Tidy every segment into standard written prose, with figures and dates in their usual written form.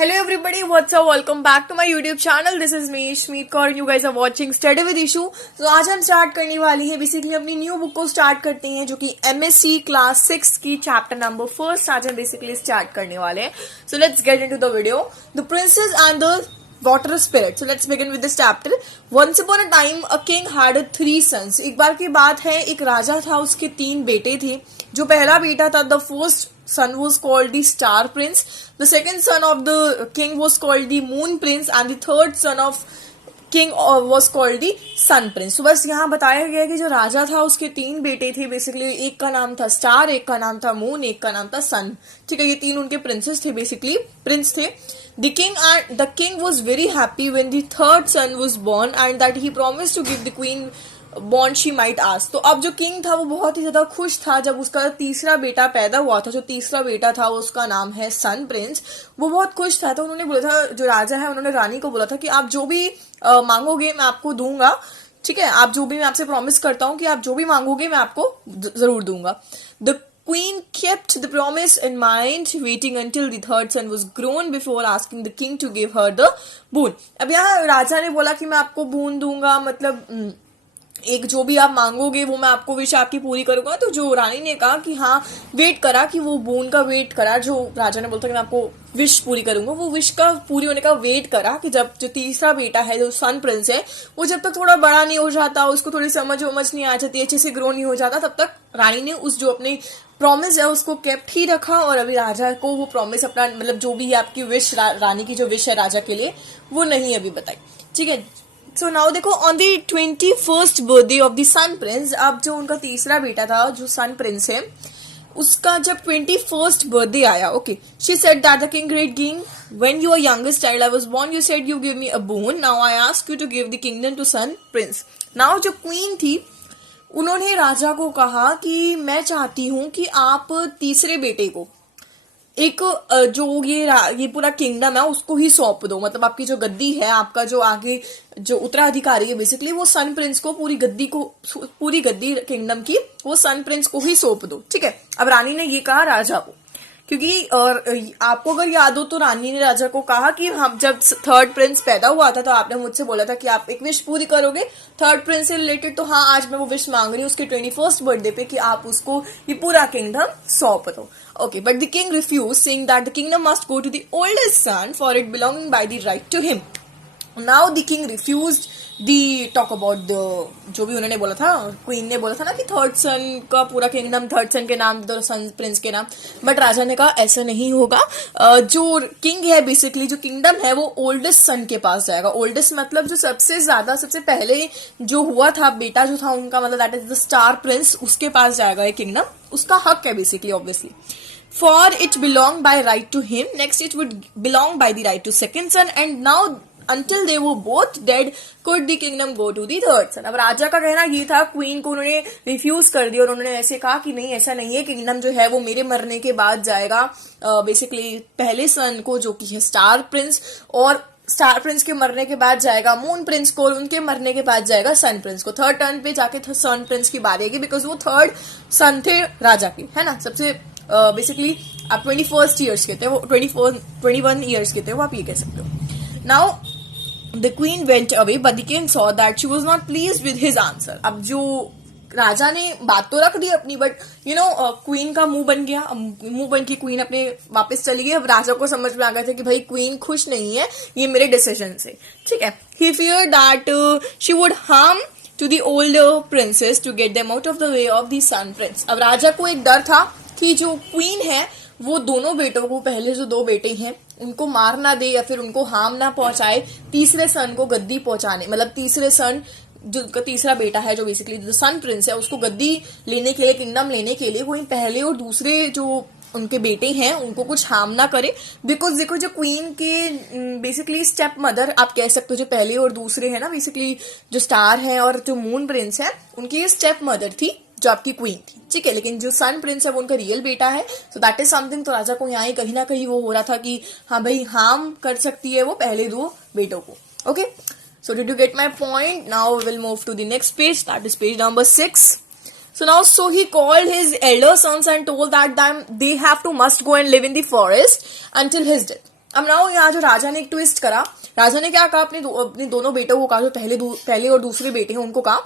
Hello everybody, what's up? Welcome back to my YouTube channel. This is me, Shmeet Kaur, and you guys are watching Study with Ishu. So आज हम start करने वाली है basically अपनी new book को start करते हैं जो कि MSc क्लास 6 की चैप्टर नंबर 1 आज हम बेसिकली स्टार्ट करने वाले हैं. So let's get into the video. The Princess and the Water Spirit. So let's begin with this chapter. Once upon a time, a king had 3 sons. एक बार की बात है, एक राजा था, उसके 3 बेटे थे. जो पहला बेटा था, the first son was called the Star Prince. The second son of the king was called the Moon Prince, and the third son of king was called the Sun Prince. तो बस यहाँ बताया गया कि जो राजा था उसके 3 बेटे थे. बेसिकली एक का नाम था स्टार, एक का नाम था मून, एक का नाम था सन. ठीक है, ये 3 उनके प्रिंसेस थे, बेसिकली प्रिंस थे. The king was very happy when the third son was born, and that he promised to give the queen bond she might ask. तो अब जो किंग था वो बहुत ही ज्यादा खुश था जब उसका तीसरा बेटा पैदा हुआ था. जो तीसरा बेटा था उसका नाम है सन प्रिंस. वो बहुत खुश था, तो उन्होंने बोला था, जो राजा है उन्होंने रानी को बोला था कि आप जो भी मांगोगे मैं आपको दूंगा. ठीक है, आप जो भी, मैं आपसे प्रॉमिस करता हूँ कि आप जो भी मांगोगे मैं आपको जरूर दूंगा. The Queen kept the promise in mind, waiting until the third son was grown before asking the king to give her the boon. अब यहाँ राजा ने बोला कि मैं आपको boon दूंगा, मतलब एक जो भी आप मांगोगे वो मैं आपको विश आपकी पूरी करूंगा. तो जो रानी ने कहा कि हाँ, वेट करा, कि वो बून का वेट करा. जो राजा ने बोला था कि मैं आपको विश पूरी करूंगा, वो विश का पूरी होने का वेट करा कि जब जो तीसरा बेटा है, जो सन प्रिंस है, वो जब तक थोड़ा बड़ा नहीं हो जाता, उसको थोड़ी समझ नहीं आ जाती, अच्छे से ग्रो नहीं हो जाता, तब तक रानी ने उस जो अपनी प्रॉमिस है उसको केप्ट ही रखा. और अभी राजा को वो प्रॉमिस अपना, मतलब जो भी आपकी विश, रानी की जो विश है राजा के लिए, वो नहीं अभी बताई. ठीक है, सो नाउ देखो, on the 21st birthday of the sun prince, अब जो उनका तीसरा बेटा था जो सन प्रिंस है, उसका जब 21st बर्थडे आया, okay, she said that the king, great king, when your youngest child I was born, you said you give me a boon, now I ask you to give the kingdom to sun prince. Now जो queen थी उन्होंने राजा को कहा कि मैं चाहती हूं कि आप तीसरे बेटे को एक जो ये पूरा किंगडम है उसको ही सौंप दो. मतलब आपकी जो गद्दी है, आपका जो आगे जो उत्तराधिकारी है, बेसिकली वो सन प्रिंस को, पूरी गद्दी किंगडम की वो सन प्रिंस को ही सौंप दो. ठीक है, अब रानी ने ये कहा राजा को, क्योंकि और आपको अगर याद हो तो रानी ने राजा को कहा कि हम जब थर्ड प्रिंस पैदा हुआ था तो आपने मुझसे बोला था कि आप एक विश पूरी करोगे थर्ड प्रिंस से रिलेटेड. तो हाँ, आज मैं वो विश मांग रही हूँ उसके 21st बर्थडे पे कि आप उसको ये पूरा किंगडम सौंप दो. Okay, but the king refused, saying that the kingdom must go to the oldest son, for it belonging by the right to him. Now the king refused the talk about the, जो भी उन्होंने बोला था, queen ने बोला था ना कि थर्ड सन का पूरा किंगडम थर्ड सन के नाम, दो सन प्रिंस के नाम. बट राजा ने कहा ऐसा नहीं होगा. जो किंग है, बेसिकली जो किंगडम है, वो ओल्डेस्ट सन के पास जाएगा. ओल्डेस्ट मतलब जो सबसे पहले जो हुआ था, बेटा जो था उनका, मतलब that is the star Prince, उसके पास जाएगा ये किंगडम. उसका हक है basically, obviously. For it belonged by right to him. Next, it would belong by the right to second son, and now until they were both dead, could the kingdom go to the third son. अब राजा का कहना ये था, queen को उन्होंने refuse कर दिया और उन्होंने ऐसे कहा कि नहीं, ऐसा नहीं है, किंगडम जो है वो मेरे मरने के बाद जाएगा बेसिकली पहले सन को, जो कि है स्टार प्रिंस, और स्टार प्रिंस के मरने के बाद जाएगा मून प्रिंस को, उनके मरने के बाद जाएगा सन प्रिंस को. थर्ड टर्न पे जाके सन प्रिंस की बारी आएगी, बिकॉज वो थर्ड सन थे राजा के, है ना. सबसे बेसिकली आप 21st ईयर्स के थे, वो 21 ईयर्स के थे, वो आप ये कह सकते हो. Now the queen went away, but the king saw that she was not pleased with his answer. अब जो राजा ने बात तो रख दी अपनी, बट यू नो क्वीन का मुंह बन के क्वीन अपने वापस चली गई. अब राजा को समझ में आ गया था कि भाई क्वीन खुश नहीं है ये मेरे डिसीजन से. ठीक है, he fear that she would harm to the older princes to get them out of the way of the sun prince. अब राजा को एक डर था कि जो क्वीन है वो दोनों बेटों को, पहले जो 2 बेटे हैं उनको मार ना दे या फिर उनको हार्म ना पहुंचाए तीसरे सन को गद्दी पहुंचाने. मतलब तीसरे सन, जो उनका तीसरा बेटा है, जो बेसिकली जो सन प्रिंस है, उसको गद्दी लेने के लिए, किंगडम लेने के लिए, वही पहले और दूसरे जो उनके बेटे हैं उनको कुछ हार्म ना करे. बिकॉज देखो, जो क्वीन के बेसिकली स्टेप मदर आप कह सकते हो, जो पहले और दूसरे है ना, बेसिकली जो स्टार है और जो मून प्रिंस है, उनकी स्टेप मदर थी जो आपकी क्वीन थी. ठीक है, लेकिन जो सन प्रिंस है वो उनका रियल बेटा है. So that is something. तो राजा को यहाँ ही कहीं ना कहीं वो हो रहा था कि हाँ भाई, हार्म कर सकती है वो पहले 2 बेटों को. Okay, so did you get my point? Now will move to the next page, that is page number 6. So he called his elder sons and told that them they have to must go and live in the forest until his death. अब now यहाँ जो राजा ने एक twist करा, राजा ने क्या कहा, अपने दोनों बेटों को कहा, जो पहले और दूसरे बेटे हैं उनको कहा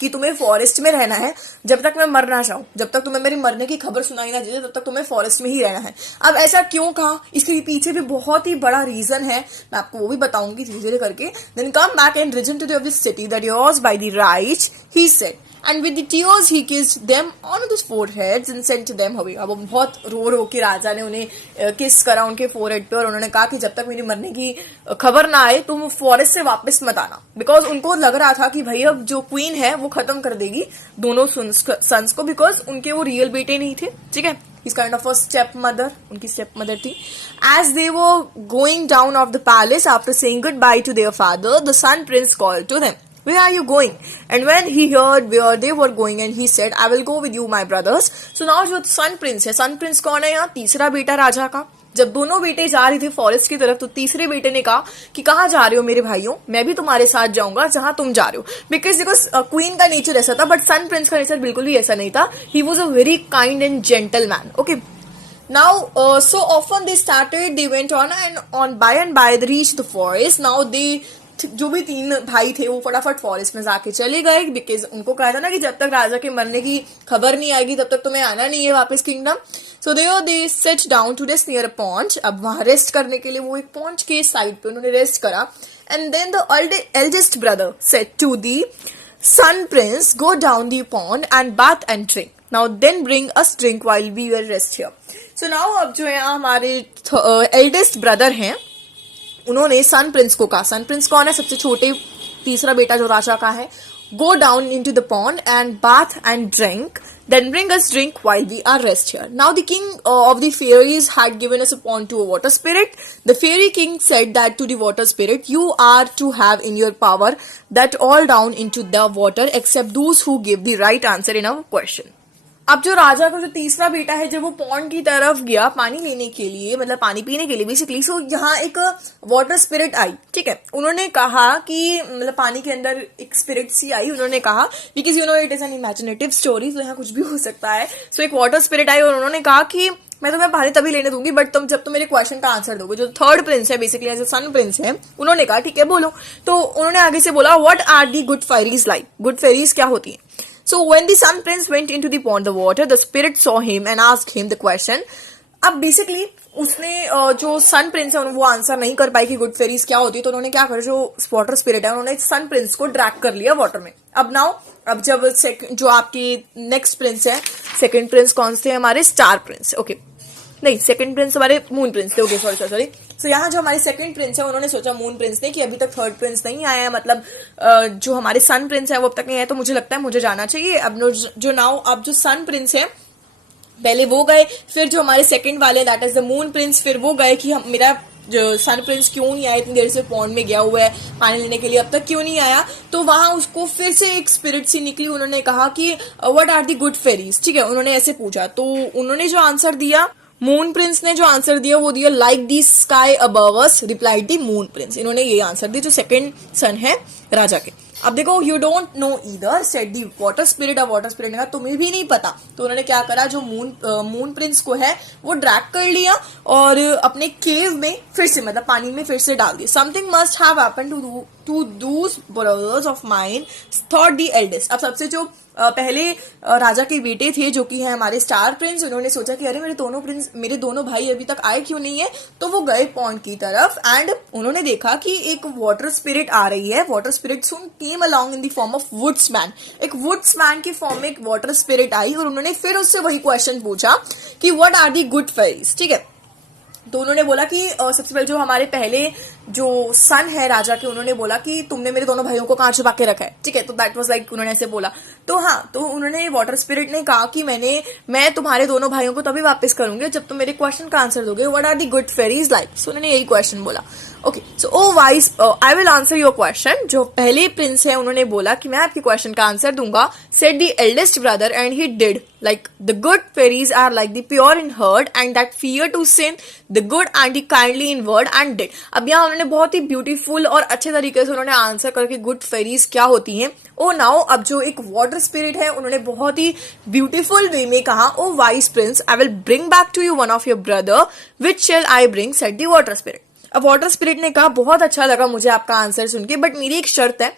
कि तुम्हें फॉरेस्ट में रहना है जब तक मैं मर ना जाऊं, जब तक तुम्हें मेरी मरने की खबर सुनाई ना दे तब तक तुम्हें फॉरेस्ट में ही रहना है। अब ऐसा क्यों कहा, इसके पीछे भी बहुत ही बड़ा रीजन है, मैं आपको वो भी बताऊंगी धीरे धीरे करके। Then come back and return to this city that yours by the right, he said, and with the tears he kissed them on the foreheads and sent them away. अब बहुत रो के राजा ने उन्हें किस करा उनके फोरहेड पे, और उन्होंने कहा कि जब तक मेरी मरने की खबर ना आए तुम फॉरेस्ट से वापस मत आना, बिकॉज उनको लग रहा था कि भाई अब जो क्वीन है वो खत्म कर देगी दोनों सन्स को, बिकॉज उनके वो रियल बेटे नहीं थे, ठीक है। इस kind of a step mother, उनकी स्टेप मदर थी। As they were going down of the palace after saying goodbye to their father, the sun prince called to them, where are you going? And when he heard where they were going, and he said, I will go with you, my brothers. So now जो सन Prince है, सन Prince कौन है यहाँ, तीसरा बेटा राजा का। जब दोनों बेटे जा रहे थे फॉरेस्ट की तरफ, तो तीसरे बेटे ने कहा कि कहाँ जा रहे हो मेरे भाइयों, मैं भी तुम्हारे साथ जाऊंगा जहां तुम जा रहे हो, बिकॉज क्वीन का नेचर ऐसा था, बट सन प्रिंस का नेचर बिल्कुल भी ऐसा नहीं था। He was a very kind and gentle man. Okay, now so often they started, they went on and on, by and by they reach the forest. Now they, जो भी तीन भाई थे वो फटाफट फॉरेस्ट में जाके चले गए, बिकॉज उनको कहा था ना कि जब तक राजा के मरने की खबर नहीं आएगी तब तक तुम्हें आना नहीं है वापस kingdom. So they set down to rest near a pond. अब वहां रेस्ट करने के लिए वो एक पॉन्ड के साइड पे उन्होंने रेस्ट करा। And then the eldest brother said to the sun prince, go down the pond and bath and drink, now then bring us drink while we were rest here. So now अब जो है हमारे eldest brother हैं, उन्होंने सन Prince को कहा, सन Prince कौन है, सबसे छोटे तीसरा बेटा जो राजा का है, go down into the pond and bath and drink, then bring us drink while we are rest here. Now the king of the fairies had given us a pond to a water spirit. The fairy king said that to the water spirit, you are to have in your power that all down into the water except those who give the right answer in a question. अब जो राजा का जो तीसरा बेटा है, जब वो pond की तरफ गया पानी लेने के लिए, मतलब पानी पीने के लिए बेसिकली, सो यहाँ एक वाटर स्पिरिट आई, ठीक है। उन्होंने कहा कि मतलब पानी के अंदर एक स्पिरिट सी आई, उन्होंने कहा, because you know it is an imaginative story, तो यहाँ कुछ भी हो सकता है। सो एक वाटर स्पिरिट आई और उन्होंने कहा कि मैं तुम्हें पानी तभी लेने दूंगी बट जब तुम मेरे क्वेश्चन का आंसर दोगे। जो थर्ड प्रिंस है बेसिकली, जो सन प्रिंस है, उन्होंने कहा ठीक है बोलो। तो उन्होंने आगे से बोला, what are the good fairies like, good fairies क्या होती है। So when the sun prince went into the pond, the water, the spirit saw him and asked him the question. अब बेसिकली उसने जो सन प्रिंस है वो आंसर नहीं कर पाई कि गुड फेरीज क्या होती है, तो उन्होंने क्या करा, जो वाटर स्पिरिट है उन्होंने सन प्रिंस को ड्रैग कर लिया वाटर में। अब नाउ अब जब जो आपके नेक्स्ट प्रिंस है, सेकंड प्रिंस कौन से हमारे, स्टार प्रिंस, ओके नहीं सेकंड प्रिंस हमारे मून प्रिंस थे, ओके सॉरी। सो यहाँ जो हमारे सेकंड प्रिंस है, उन्होंने सोचा मून प्रिंस ने कि अभी तक थर्ड प्रिंस नहीं आया है, मतलब जो हमारे सन प्रिंस है वो अब तक नहीं आया, तो मुझे लगता है मुझे जाना चाहिए। अब अब जो सन प्रिंस है पहले वो गए, फिर जो हमारे सेकंड वाले that is the moon Prince, फिर वो गए कि मेरा जो सन प्रिंस क्यों नहीं आया, इतनी देर से पॉन्ड में गया हुआ है पानी लेने के लिए, अब तक क्यों नहीं आया। तो वहां उसको फिर से एक स्पिरिट सी निकली, उन्होंने कहा कि what are the good fairies, ठीक है, उन्होंने ऐसे पूछा। तो उन्होंने जो आंसर दिया, मून प्रिंस ने जो आंसर दिया वो दिया, like the sky above us replied the moon Prince, इन्होंने ये आंसर दिया जो सेकंड सन है राजा के। अब देखो, you don't know either said the water spirit, अब वाटर स्पिरिट ने कहा तुम्हें भी नहीं पता, तो उन्होंने क्या करा, जो मून प्रिंस को है वो ड्रैग कर लिया और अपने केव में फिर से, मतलब पानी में फिर से डाल दिया। Something must have happened to those brothers of mine, thought the eldest. अब सबसे जो पहले राजा के बेटे थे जो कि है हमारे स्टार प्रिंस, उन्होंने सोचा कि अरे मेरे दोनों भाई अभी तक आए क्यों नहीं है, तो वो गए पॉन्ड की तरफ एंड उन्होंने देखा कि एक वाटर स्पिरिट आ रही है। Water spirit soon came along in the form of वुड्समैन, एक वुड्समैन की फॉर्म में एक वाटर स्पिरिट आई और उन्होंने फिर उससे वही क्वेश्चन पूछा कि what are the good fairies, ठीक है। तो उन्होंने बोला कि सबसे पहले जो हमारे पहले जो सन है राजा के, उन्होंने बोला कि तुमने मेरे दोनों भाइयों को कहाँ छुपा के रखा है, ठीक है, तो दैट वाज लाइक उन्होंने ऐसे बोला। तो हाँ, तो उन्होंने वाटर स्पिरिट ने कहा कि मैं तुम्हारे दोनों भाइयों को तभी वापस करूंगी जब तुम मेरे क्वेश्चन का आंसर दोगे, what are the good fairies like. So उन्होंने यही क्वेश्चन बोला। Okay, so O wise I will answer your question. जो पहले प्रिंस है उन्होंने बोला कि मैं आपके क्वेश्चन का आंसर दूंगा, said the eldest brother and he did, like the good fairies are like the pure in heart and that fear to sin, the the good and the kindly in word and did. अब यहाँ उन्होंने बहुत ही beautiful और अच्छे तरीके से उन्होंने answer करके गुड फेरीज क्या होती हैं। ओ नाउ, अब जो एक वाटर स्पिरिट है उन्होंने बहुत ही ब्यूटीफुल वे में कहा, O wise prince I will bring back to you one of your brother which shall I bring, said the water spirit. अब वाटर स्पिरिट ने कहा बहुत अच्छा लगा मुझे आपका आंसर सुन के, बट मेरी एक शर्त है,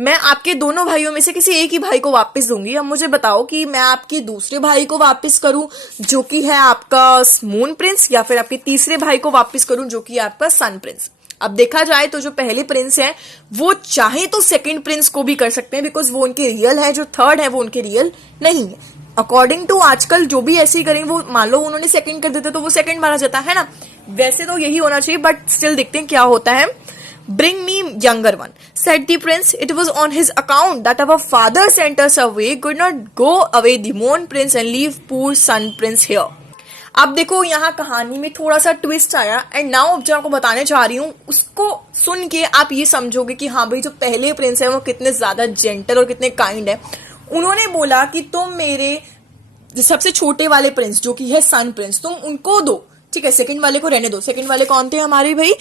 मैं आपके दोनों भाइयों में से किसी एक ही भाई को वापस दूंगी। अब मुझे बताओ कि मैं आपके दूसरे भाई को वापस करूं जो कि है आपका मून प्रिंस, या फिर आपके तीसरे भाई को वापस करूं जो कि आपका सन प्रिंस। अब देखा जाए तो जो पहले प्रिंस है वो चाहे तो सेकंड प्रिंस को भी कर सकते हैं, बिकॉज वो उनके रियल है, जो थर्ड है वो उनके रियल नहीं है। अकॉर्डिंग टू आजकल जो भी ऐसे ही करेंगे, वो मान लो उन्होंने सेकंड कर देते तो वो सेकंड माना जाता है ना, वैसे तो यही होना चाहिए, बट स्टिल देखते हैं क्या होता है। Bring me younger one, said the prince. It was on his account that our father sent us away, could not go away the moon prince and leave poor son prince here. अब देखो यहाँ कहानी में थोड़ा सा twist आया, and now जो आपको बताने चाह रही हूँ उसको सुन के आप ये समझोगे कि हाँ भाई जो पहले प्रिंस है वो कितने ज्यादा जेंटल और कितने काइंड है। उन्होंने बोला कि तुम मेरे सबसे छोटे वाले प्रिंस जो कि है सन प्रिंस, तुम उनको दो, ठीक है, सेकंड वाले को रहने दो। सेकंड वाले कौन थे हमारे भाई,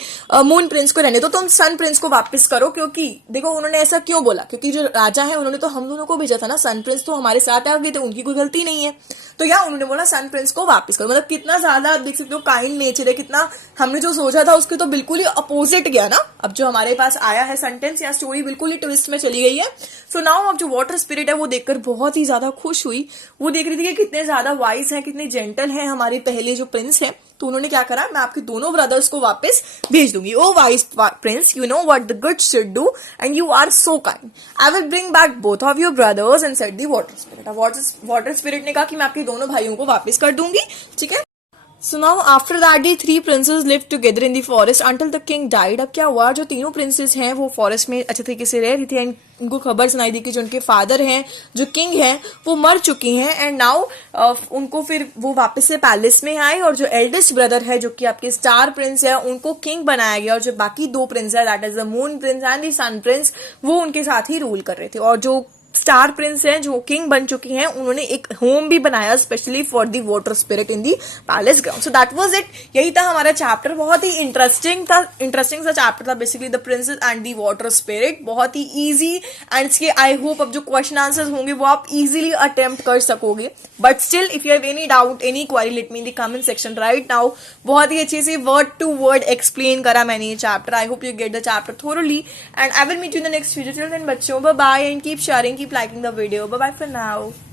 मून प्रिंस को रहने दो, तुम सन प्रिंस को वापस करो। क्योंकि देखो उन्होंने ऐसा क्यों बोला, क्योंकि जो राजा है उन्होंने तो हम दोनों को भेजा था ना, सन प्रिंस तो हमारे साथ आ गए थे, उनकी कोई गलती नहीं है, तो यहाँ उन्होंने बोला सन प्रिंस को वापस करो। मतलब कितना ज्यादा देख सकते हो काइंड नेचर है, कितना हमने जो सोचा था उसके तो बिल्कुल ही अपोजिट गया ना। अब जो हमारे पास आया है सेंटेंस या स्टोरी बिल्कुल ही ट्विस्ट में चली गई है। सो नाउ अब जो वाटर स्पिरिट है वो देखकर बहुत ही ज्यादा खुश हुई, वो देख रही थी कि कितने ज्यादा वाइज है, कितने जेंटल है हमारे पहले जो प्रिंस है। तो उन्होंने क्या करा, मैं आपके दोनों ब्रदर्स को वापस भेज दूंगी। O wise prince, you know what the good should do and you are so kind, I will bring back both of your brothers and said the water spirit. Water spirit ने कहा कि मैं आपके दोनों भाइयों को वापस कर दूंगी, ठीक है। So now after that the three princes lived together in the forest until the king died। अब क्या हुआ, जो तीनों प्रिंसेस हैं वो फॉरेस्ट में अच्छे तरीके से रह रही थी, एंड उनको खबर सुनाई दी कि जो उनके फादर हैं, जो किंग हैं, वो मर चुकी हैं। एंड नाउ उनको फिर वो वापस से पैलेस में आए, और जो एल्डेस्ट ब्रदर है जो कि आपके स्टार प्रिंस है उनको किंग बनाया गया, और जो बाकी दो प्रिंस है that is the moon prince and the sun prince, वो उनके साथ ही रूल कर रहे थे। और जो स्टार प्रिंस हैं जो किंग बन चुकी हैं, उन्होंने एक होम भी बनाया specially for the water spirit in the palace ground. So that was it, यही था हमारा चैप्टर। बहुत ही इंटरेस्टिंग सा चैप्टर था basically, the princess and the water spirit. बहुत ही इजी, एंड इसके आई होप अब जो क्वेश्चन आंसर्स होंगे वो आप इजीली अटेम्प्ट कर सकोगे। But still if you have any doubt, any query, let me in the comment section right now. बहुत ही अच्छे से वर्ड टू वर्ड एक्सप्लेन करा मैंने ये chapter. I hope you get the chapter thoroughly, and I will meet you in the next video. Till then बच्चों, bye bye, and keep sharing, keep liking the video. Bye bye for now.